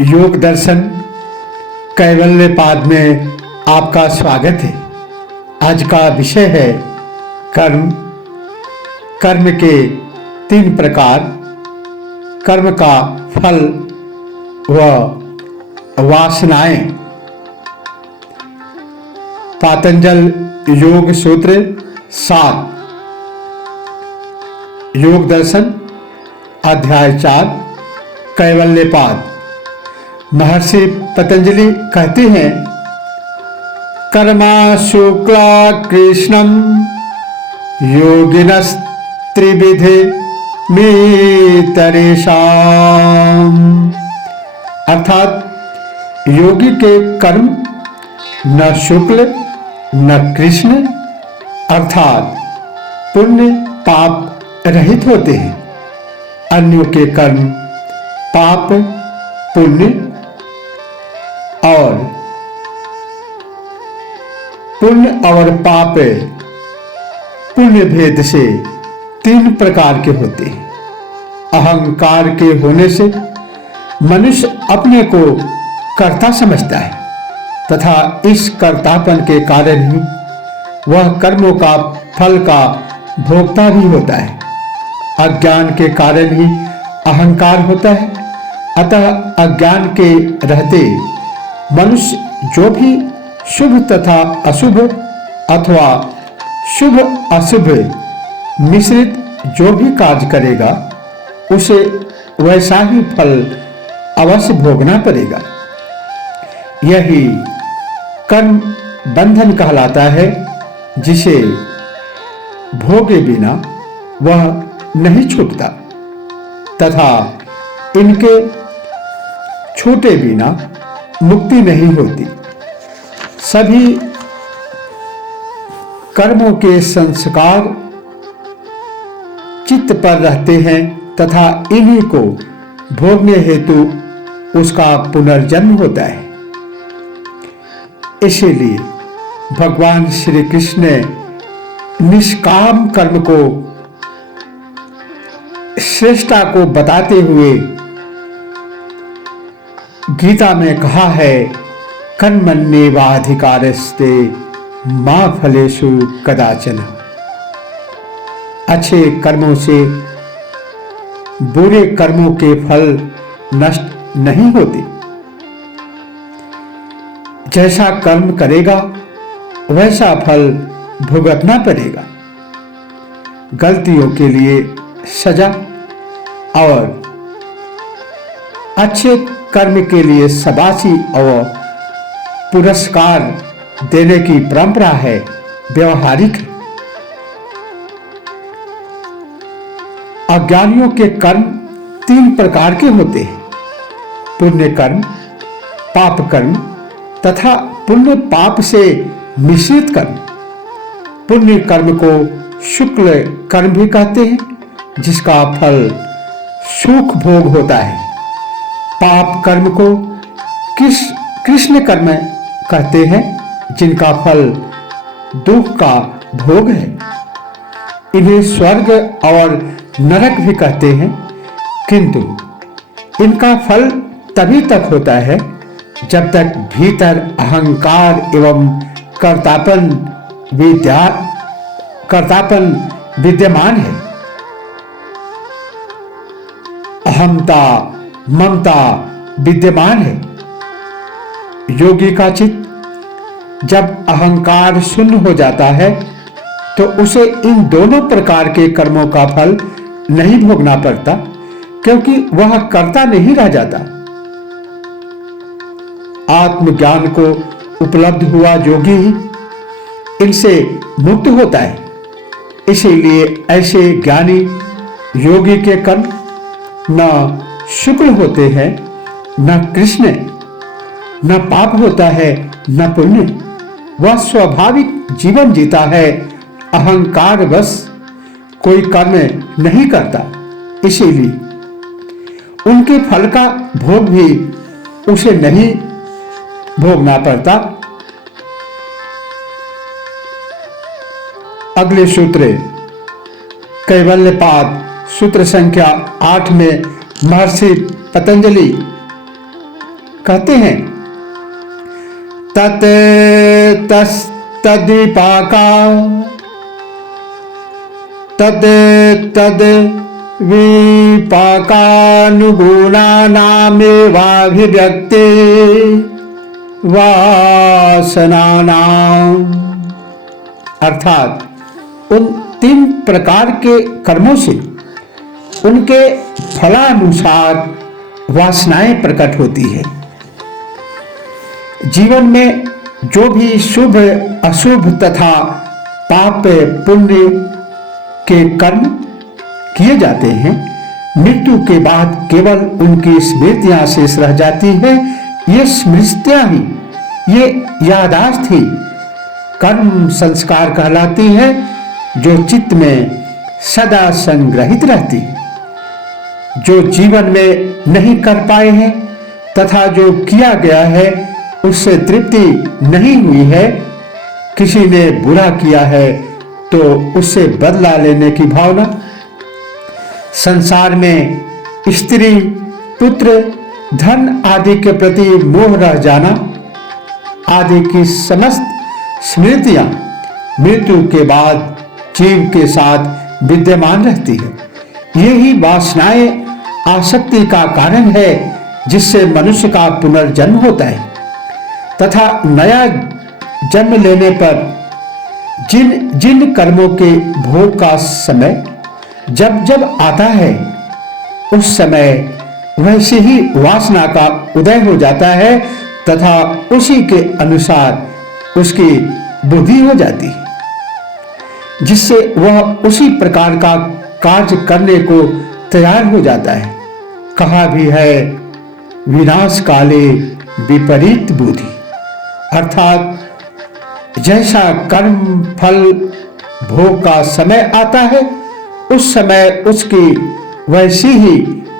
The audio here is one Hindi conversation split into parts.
योग दर्शन कैवल्य पाद में आपका स्वागत है। आज का विषय है कर्म। कर्म के 3 प्रकार, कर्म का फल व वासनाएं। पातंजल योग सूत्र 7, योग दर्शन अध्याय 4, कैवल्य पाद। महर्षि पतंजलि कहते हैं, कर्मा शुक्ला कृष्णम योगिनस्त्रिविधे मितरेषाम। अर्थात योगी के कर्म न शुक्ल न कृष्ण अर्थात पुण्य पाप रहित होते हैं। अन्यों के कर्म पाप पुण्य और पाप पुण्य भेद से 3 प्रकार के होते हैं। अहंकार के होने से मनुष्य अपने को कर्ता समझता है तथा इस कर्तापन के कारण ही वह कर्मों का फल का भोक्ता भी होता है। अज्ञान के कारण ही अहंकार होता है। अतः अज्ञान के रहते मनुष्य जो भी शुभ तथा अशुभ अथवा शुभ अशुभ मिश्रित जो भी कार्य करेगा उसे वैसा ही फल अवश्य भोगना पड़ेगा। यही कर्म बंधन कहलाता है, जिसे भोगे बिना वह नहीं छूटता तथा इनके छूटे बिना मुक्ति नहीं होती। सभी कर्मों के संस्कार चित्त पर रहते हैं तथा इन्हीं को भोगने हेतु उसका पुनर्जन्म होता है। इसीलिए भगवान श्री कृष्ण ने निष्काम कर्म को श्रेष्ठता को बताते हुए गीता में कहा है, कर्मण्येवाधिकारस्ते मा फलेषु कदाचन। अच्छे कर्मों से बुरे कर्मों के फल नष्ट नहीं होते। जैसा कर्म करेगा वैसा फल भुगतना पड़ेगा। गलतियों के लिए सजा और अच्छे कर्म के लिए शाबाशी और पुरस्कार देने की परंपरा है, व्यवहारिक है। अज्ञानियों के कर्म 3 प्रकार के होते हैं, पुण्य कर्म, पाप कर्म तथा पुण्य पाप से मिश्रित कर्म। पुण्य कर्म को शुक्ल कर्म भी कहते हैं, जिसका फल सुख भोग होता है। पाप कर्म को कृष्ण कर्म कहते हैं, जिनका फल दुख का भोग है। इन्हें स्वर्ग और नरक भी कहते हैं, किंतु इनका फल तभी तक होता है जब तक भीतर अहंकार एवं कर्तापन विद्यमान है। अहंता ममता विद्यमान है। योगी का चित्त जब अहंकार शून्य हो जाता है तो उसे इन दोनों प्रकार के कर्मों का फल नहीं भोगना पड़ता, क्योंकि वह कर्ता नहीं रह जाता। आत्मज्ञान को उपलब्ध हुआ योगी ही इनसे मुक्त होता है। इसीलिए ऐसे ज्ञानी योगी के कर्म न शुक्ल होते हैं, न कृष्ण, न पाप होता है, न पुण्य। वह स्वाभाविक जीवन जीता है, अहंकार बस कोई कर्म नहीं करता। इसीलिए उनके फल का भोग भी उसे नहीं भोगना पड़ता। अगले सूत्र कैवल्य पाद सूत्र संख्या 8 में महर्षि पतंजलि कहते हैं, तत् तद्विपाका तद तद विपाकानुगुणानामेवाभिव्यक्ते वासनानाम्। अर्थात उन 3 प्रकार के कर्मों से उनके फलानुसार वासनाएं प्रकट होती है। जीवन में जो भी शुभ अशुभ तथा पाप पुण्य के कर्म किए जाते हैं, मृत्यु के बाद केवल उनकी स्मृतियां शेष रह जाती है। ये स्मृतियां ही, ये यादाश्त ही कर्म संस्कार कहलाती है, जो चित्त में सदा संग्रहित रहती है। जो जीवन में नहीं कर पाए हैं तथा जो किया गया है उससे तृप्ति नहीं हुई है, किसी ने बुरा किया है तो उससे बदला लेने की भावना, संसार में स्त्री पुत्र धन आदि के प्रति मोह रह जाना आदि की समस्त स्मृतियां मृत्यु के बाद जीव के साथ विद्यमान रहती है। यही वासनाएं आसक्ति का कारण है, जिससे मनुष्य का पुनर्जन्म होता है तथा नया जन्म लेने पर जिन जिन कर्मों के भोग का समय जब जब आता है, उस समय वैसे ही वासना का उदय हो जाता है तथा उसी के अनुसार उसकी बुद्धि हो जाती है, जिससे वह उसी प्रकार का कार्य करने को तैयार हो जाता है। कहा भी है, विनाश काले विपरीत बुद्धि। अर्थात जैसा कर्म फल भोग का समय आता है, उस समय उसकी वैसी ही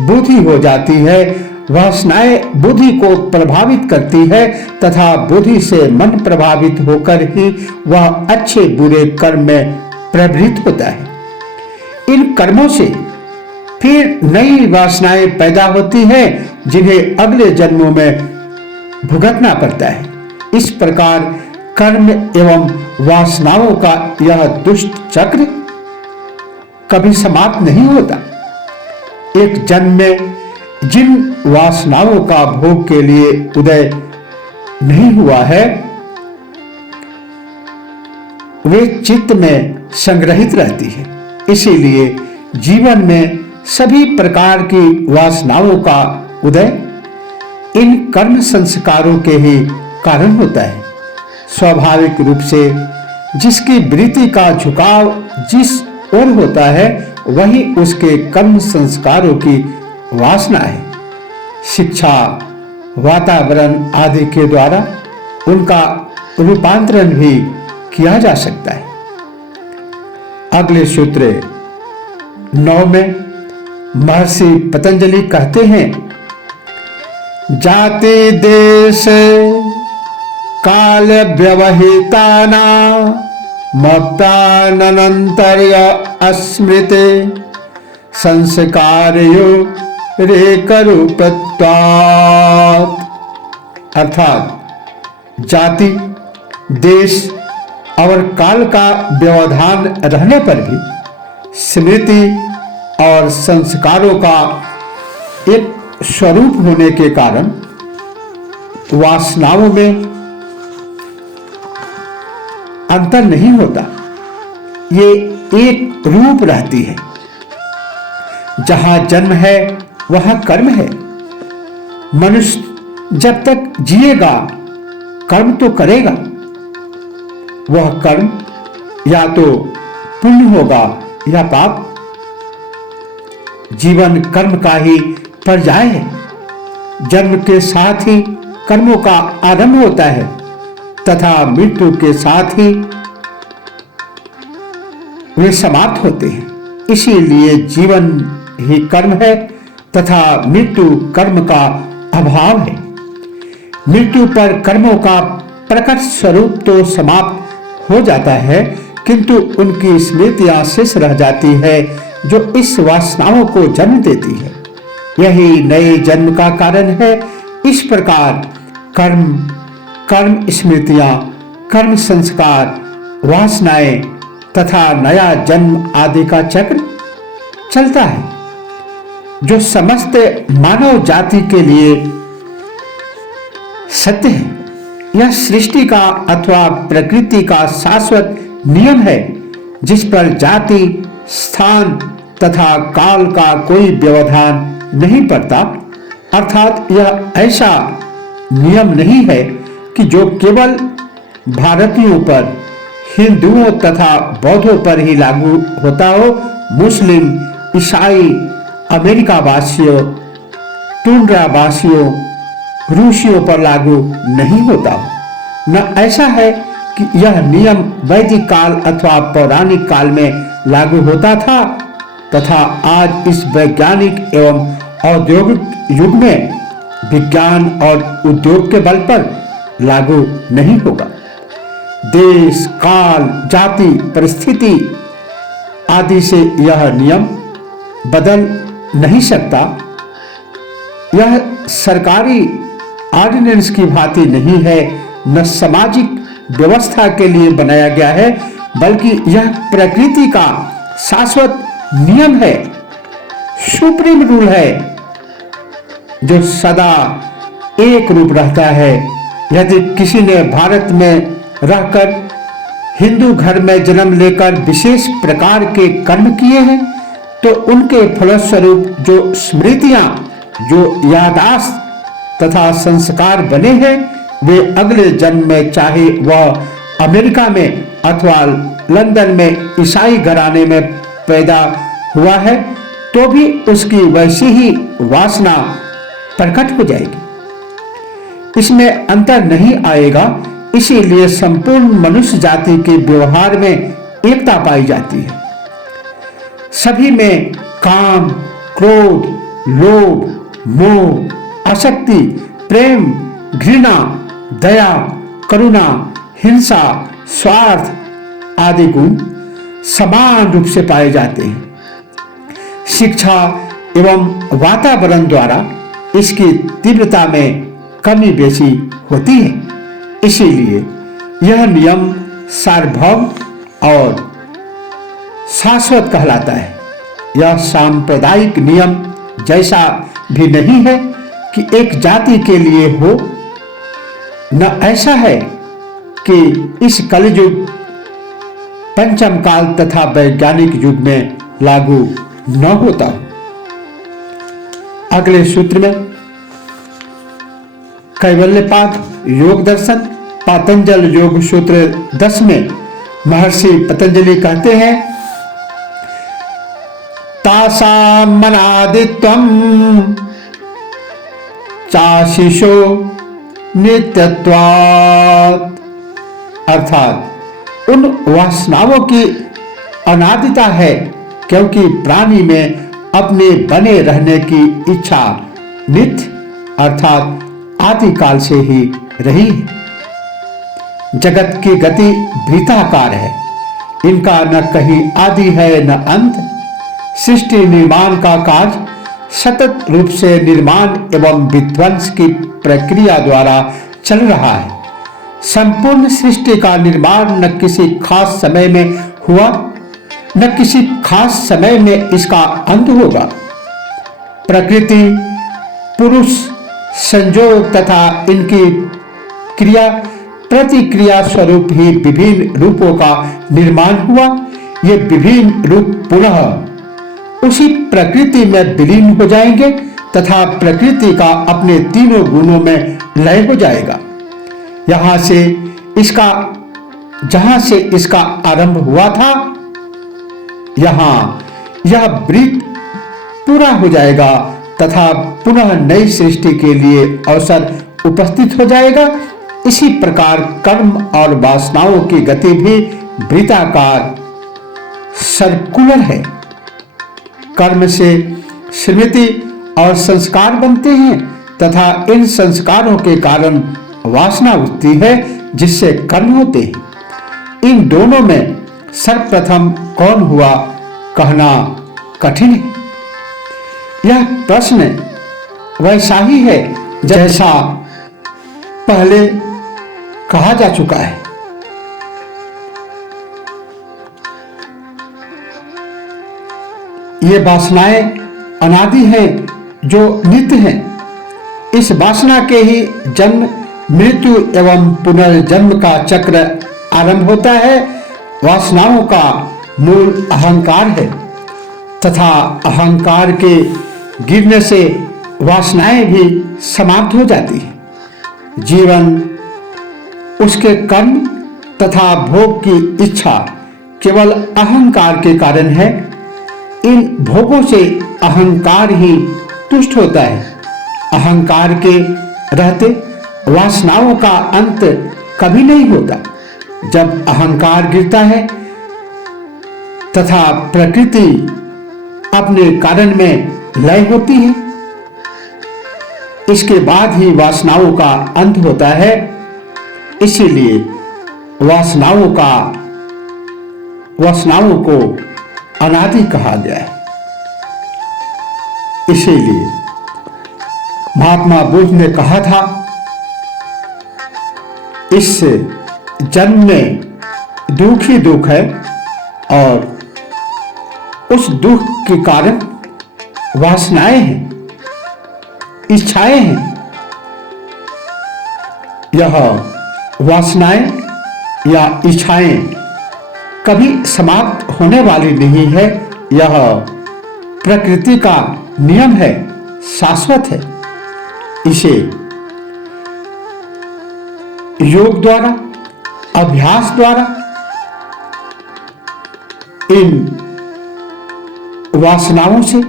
बुद्धि हो जाती है। वासनाएं बुद्धि को प्रभावित करती है तथा बुद्धि से मन प्रभावित होकर ही वह अच्छे बुरे कर्म में प्रवृत्त होता है। इन कर्मों से फिर नई वासनाएं पैदा होती हैं, जिन्हें अगले जन्मों में भुगतना पड़ता है। इस प्रकार कर्म एवं वासनाओं का यह दुष्ट चक्र कभी समाप्त नहीं होता। एक जन्म में जिन वासनाओं का भोग के लिए उदय नहीं हुआ है, वे चित्त में संग्रहित रहती है। इसीलिए जीवन में सभी प्रकार की वासनाओं का उदय इन कर्म संस्कारों के ही कारण होता है। स्वाभाविक रूप से जिसकी वृत्ति का झुकाव जिस ओर होता है, वही उसके कर्म संस्कारों की वासना है। शिक्षा, वातावरण आदि के द्वारा उनका रूपांतरण भी किया जा सकता है। अगले सूत्र 9 में महर्षि पतंजलि कहते हैं, जाति देश काल व्यवहिताना मप्तानन्तर्य अस्मृते संस्कारयो रेकरूपत्वात्। अर्थात जाति देश और काल का व्यवधान रहने पर भी स्मृति और संस्कारों का एक स्वरूप होने के कारण वासनाओं में अंतर नहीं होता। ये एक रूप रहती है। जहां जन्म है वहां कर्म है। मनुष्य जब तक जिएगा कर्म तो करेगा। वह कर्म या तो पुण्य होगा या पाप। जीवन कर्म का ही पर्याय है। जन्म के साथ ही कर्मों का आरंभ होता है तथा मृत्यु के साथ ही वे समाप्त होते हैं। इसीलिए जीवन ही कर्म है तथा मृत्यु कर्म का अभाव है। मृत्यु पर कर्मों का प्रकट स्वरूप तो समाप्त हो जाता है, किंतु उनकी स्मृतियां शेष रह जाती है, जो इस वासनाओं को जन्म देती है। यही नए जन्म का कारण है। इस प्रकार कर्म, कर्म स्मृतियां, कर्म संस्कार, वासनाएं तथा नया जन्म आदि का चक्र चलता है, जो समस्त मानव जाति के लिए सत्य है। यह सृष्टि का अथवा प्रकृति का शाश्वत नियम है, जिस पर जाति, स्थान तथा काल का कोई व्यवधान नहीं पड़ता। अर्थात यह ऐसा नियम नहीं है कि जो केवल भारतीयों पर, हिंदुओं तथा बौद्धों पर ही लागू होता हो, मुस्लिम, ईसाई, अमेरिका वासियों, टुंड्रा वासियों, रूसियों पर लागू नहीं होता। न ऐसा है कि यह नियम वैदिक काल अथवा पौराणिक काल में लागू होता था तथा आज इस वैज्ञानिक एवं औद्योगिक युग में विज्ञान और उद्योग के बल पर लागू नहीं होगा। देश, काल, जाति, परिस्थिति आदि से यह नियम बदल नहीं सकता। यह सरकारी ऑर्डिनेंस की भांति नहीं है, न सामाजिक व्यवस्था के लिए बनाया गया है, बल्कि यह प्रकृति का शाश्वत नियम है, सुप्रीम रूल है, जो सदा एक रूप रहता है। यदि किसी ने भारत में रहकर हिंदू घर में जन्म लेकर विशेष प्रकार के कर्म किए हैं, तो उनके फलस्वरूप जो स्मृतियां, जो याददाश्त तथा संस्कार बने हैं, वे अगले जन्म में चाहे वह अमेरिका में अथवा लंदन में ईसाई घराने में पैदा हुआ है, तो भी उसकी वैसी ही वासना प्रकट हो जाएगी। इसमें अंतर नहीं आएगा। इसीलिए संपूर्ण मनुष्य जाति के व्यवहार में एकता पाई जाती है। सभी में काम, क्रोध, लोभ, मोह, आसक्ति, प्रेम, घृणा, दया, करुणा, हिंसा, स्वार्थ आदि गुण समान रूप से पाए जाते हैं। शिक्षा एवं वातावरण द्वारा इसकी तीव्रता में कमी बेशी होती है। इसीलिए यह नियम सार्वभौम और शाश्वत कहलाता है। यह सांप्रदायिक नियम जैसा भी नहीं है कि एक जाति के लिए हो, न ऐसा है कि इस कलयुग, पंचम काल तथा वैज्ञानिक युग में लागू न होता। अगले सूत्र में कैवल्यपाद योग दर्शन पातंजल योग सूत्र 10 में महर्षि पतंजलि कहते हैं, तासाम मनादित्वम चाशिषो नित्यत्वात्। अर्थात उन वासनाओं की अनादिता है, क्योंकि प्राणी में अपने बने रहने की इच्छा नित्य अर्थात आदिकाल से ही रही है। जगत की गति वृत्ताकार है, इनका न कहीं आदि है न अंत। सृष्टि निर्माण का कार्य सतत रूप से निर्माण एवं विध्वंस की प्रक्रिया द्वारा चल रहा है। संपूर्ण सृष्टि का निर्माण न किसी खास समय में हुआ, न किसी खास समय में इसका अंत होगा। प्रकृति, पुरुष, संयोग तथा इनकी क्रिया प्रतिक्रिया स्वरूप ही विभिन्न रूपों का निर्माण हुआ। ये विभिन्न रूप पुनः उसी प्रकृति में विलीन हो जाएंगे तथा प्रकृति का अपने तीनों गुणों में लय हो जाएगा। जहां से इसका आरंभ हुआ था, यहां यह वृत्त पूरा हो जाएगा तथा पुनः नई सृष्टि के लिए अवसर उपस्थित हो जाएगा। इसी प्रकार कर्म और वासनाओं की गति भी वृत्ताकार सर्कुलर है। कर्म से स्मृति और संस्कार बनते हैं तथा इन संस्कारों के कारण वासना उठती है, जिससे कर्म होते हैं। इन दोनों में सर्वप्रथम कौन हुआ कहना कठिन है। यह प्रश्न वैसा ही है जैसा पहले कहा जा चुका है। ये वासनाएं अनादि हैं जो नित्य हैं। इस वासना के ही जन्म मृत्यु एवं पुनर्जन्म का चक्र आरंभ होता है। वासनाओं का मूल अहंकार है तथा अहंकार के गिरने से वासनाएं भी समाप्त हो जाती हैं। जीवन उसके कर्म तथा भोग की इच्छा केवल अहंकार के कारण है। इन भोगों से अहंकार ही तुष्ट होता है। अहंकार के रहते वासनाओं का अंत कभी नहीं होता। जब अहंकार गिरता है तथा प्रकृति अपने कारण में लय होती है, इसके बाद ही वासनाओं का अंत होता है। इसीलिए वासनाओं को अनादि कहा गया है। इसीलिए महात्मा बुद्ध ने कहा था, इस जन्म में दुख ही दुख है और उस दुख के कारण वासनाएं हैं, इच्छाएं हैं। यह वासनाएं या इच्छाएं कभी समाप्त होने वाली नहीं है। यह प्रकृति का नियम है, शाश्वत है। इसे योग द्वारा, अभ्यास द्वारा इन वासनाओं से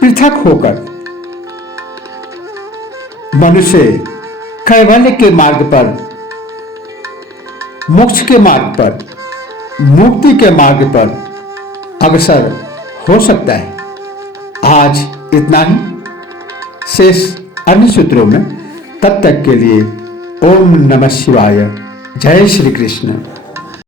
पृथक होकर मनुष्य कैवल्य के मार्ग पर, मोक्ष के मार्ग पर, मुक्ति के मार्ग पर अग्रसर हो सकता है। आज इतना ही। शेष अन्य सूत्रों में तब तक के लिए ओम नमः शिवाय। जय श्री कृष्ण।